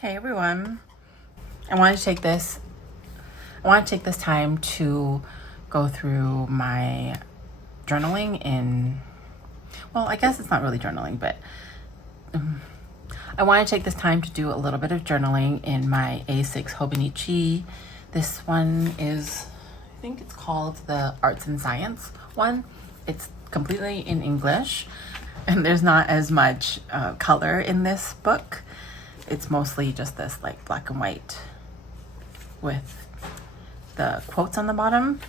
Hey everyone. I want to take this time to go through my journaling well, I guess it's not really journaling, but I want to take this time to do a little bit of journaling in my A6 Hobonichi. This one is, I think it's called the Arts and Science one. It's completely in English and there's not as much color in this book. It's mostly just this like black and white with the quotes on the bottom.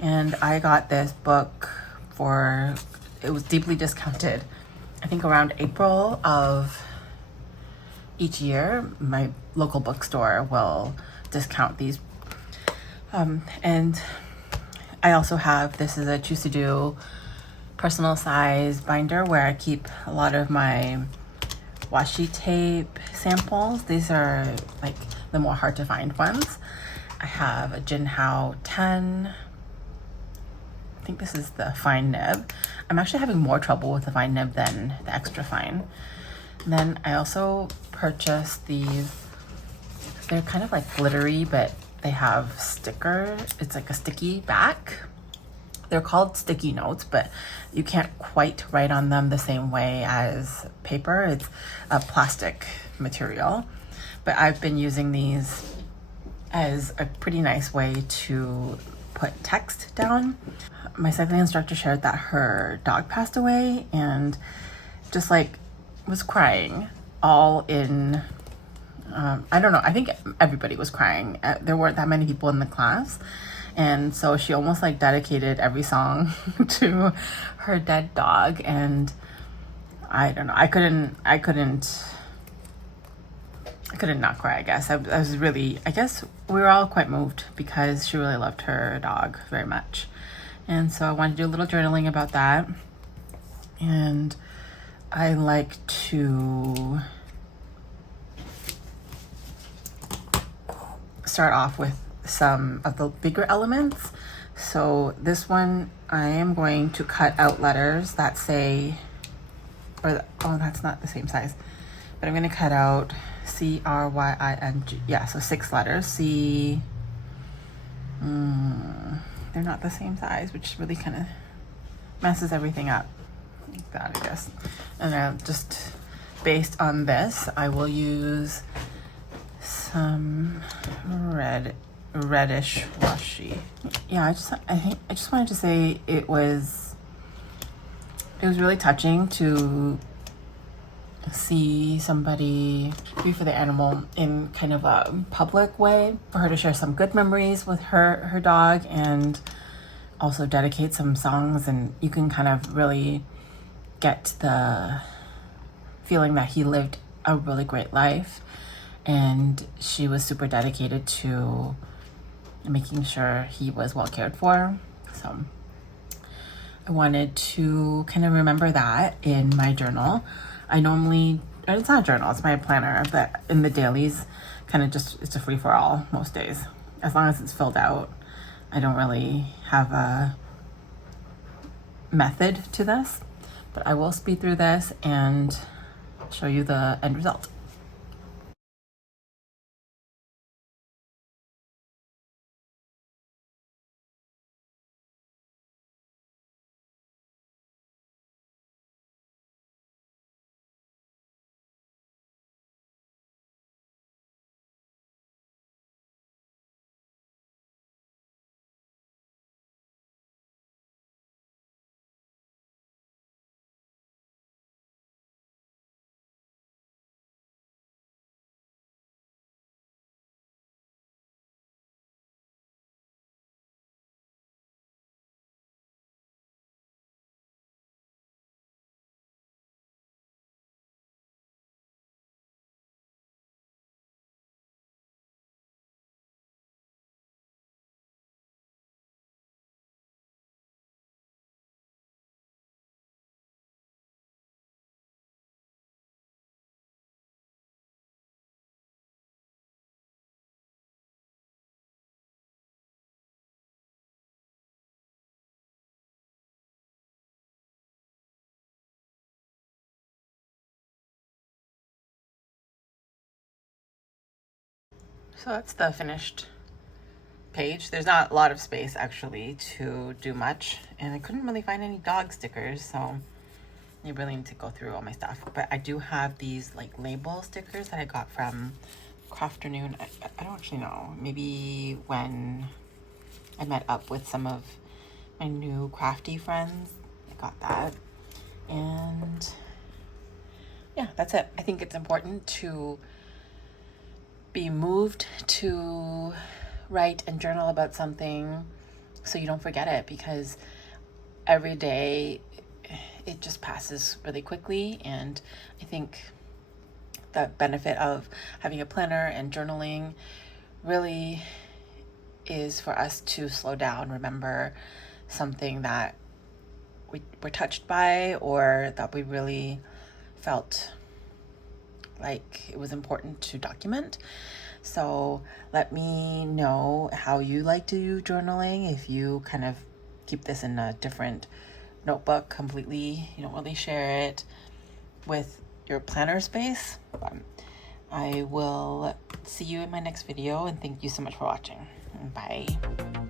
And I got this book it was deeply discounted. I think around April of each year, my local bookstore will discount these. And I also have, this is a Choose to Do personal size binder where I keep a lot of my washi tape samples. These are like the more hard to find ones. I have a Jinhao 10. I think this is the fine nib. I'm actually having more trouble with the fine nib than the extra fine. And then I also purchased these. They're kind of like glittery, but they have sticker. It's like a sticky back. They're called sticky notes, but you can't quite write on them the same way as paper. It's a plastic material. But I've been using these as a pretty nice way to put text down. My cycling instructor shared that her dog passed away and just like was crying all in, I don't know, I think everybody was crying. There weren't that many people in the class. And so she almost like dedicated every song to her dead dog. And I don't know, I couldn't not cry, I guess. I was really, I guess we were all quite moved because she really loved her dog very much. And so I wanted to do a little journaling about that. And I like to start off with some of the bigger elements. So this one, I am going to cut out letters that say, oh, that's not the same size, but I'm going to cut out C-R-Y-I-N-G. Yeah, so 6 letters. They're not the same size, which really kind of messes everything up. Like that, I guess. And just based on this, I will use some reddish washi. Yeah, I just wanted to say it was really touching to see somebody grieve for the animal in kind of a public way, for her to share some good memories with her dog and also dedicate some songs, and you can kind of really get the feeling that he lived a really great life and she was super dedicated to making sure he was well cared for. So I wanted to kind of remember that in my journal. It's not a journal, it's my planner, but in the dailies, kind of just, it's a free for all most days. As long as it's filled out. I don't really have a method to this, but I will speed through this and show you the end result. So that's the finished page. There's not a lot of space actually to do much, and I couldn't really find any dog stickers, so I really need to go through all my stuff. But I do have these like label stickers that I got from Crafternoon. I don't actually know, maybe when I met up with some of my new crafty friends, I got that. And yeah, that's it. I think it's important to be moved to write and journal about something so you don't forget it, because every day it just passes really quickly. And I think the benefit of having a planner and journaling really is for us to slow down, remember something that we were touched by, or that we really felt like it was important to document. So let me know how you like to do journaling. If you kind of keep this in a different notebook completely, you don't really share it with your planner space. I will see you in my next video, and thank you so much for watching. Bye.